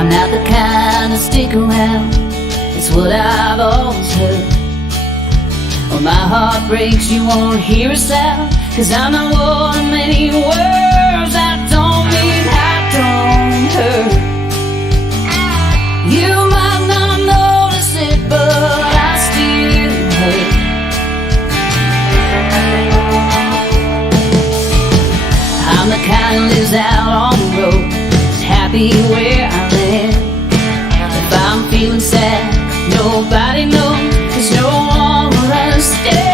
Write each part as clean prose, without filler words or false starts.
I'm not the kind to stick around, it's what I've always heard. When my heart breaks, you won't hear a sound, 'cause I'm not one of many words that don't mean I don't hurt. You might not notice it, but I still hurt. I'm the kind who lives out on the road, is happy where I live. If I'm feeling sad, nobody knows, 'cause no one will understand.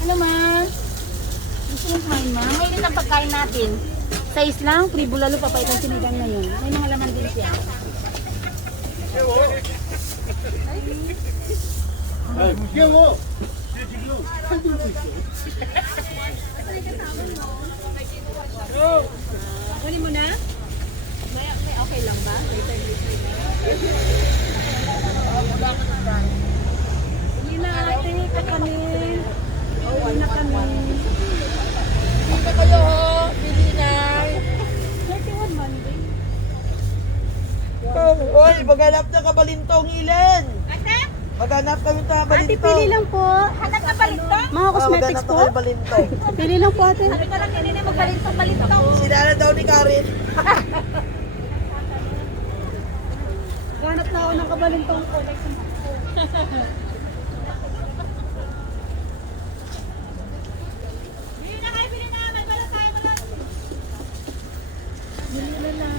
Hello, ma'am. Gusto mo kumain, ma'am? Ngayon lang pagkain natin. Size lang, free bulalo, papait ang sinigang na yun. May mga laman din siya. Kunin mo na? May okay lang ba? Uwi na ate, kami. Uwi na kami. Hindi na kayo ho, bili na. 31 Monday. Hoy, maghanap na kabalintong ilan. Ate? Maghanap kami ng Ate, kabalintong. pili lang po. Hanap ka balintong? Mga cosmetics maghanap po? na kayo balintong. Pili lang po ate. Sabi ka lang kanina magbalintong. Sinala daw ni Karin. Ganap na ako ng kabalintong ko. Bili na kayo, bili na. May bala tayo mo lang. Bili na lang.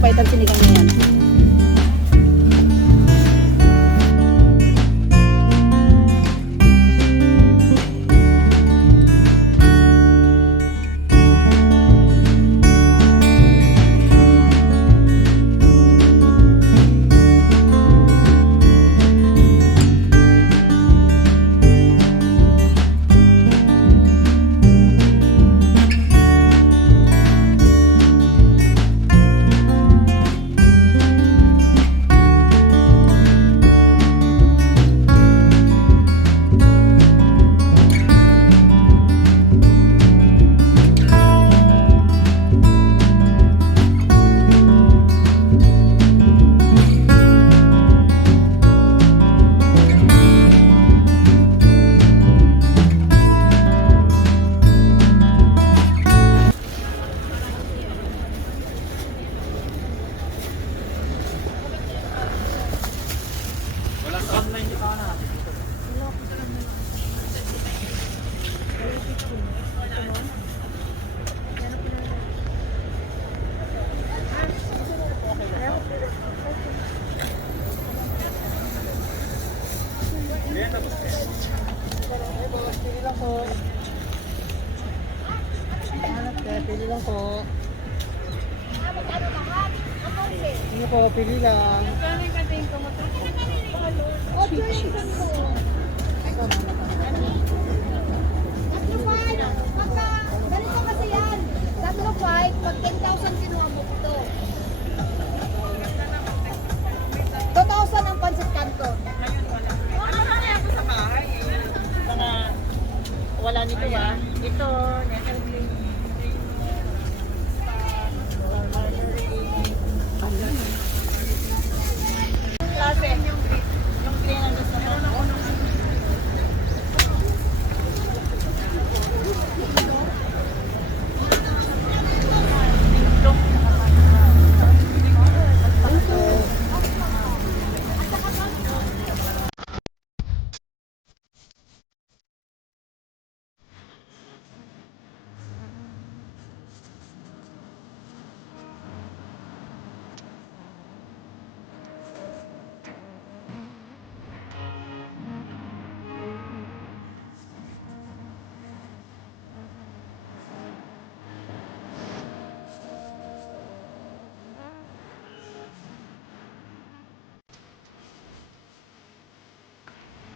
papaitan sinigang na yan. Pili lang po. Pili lang po. Sige po, pili lang. Cheese.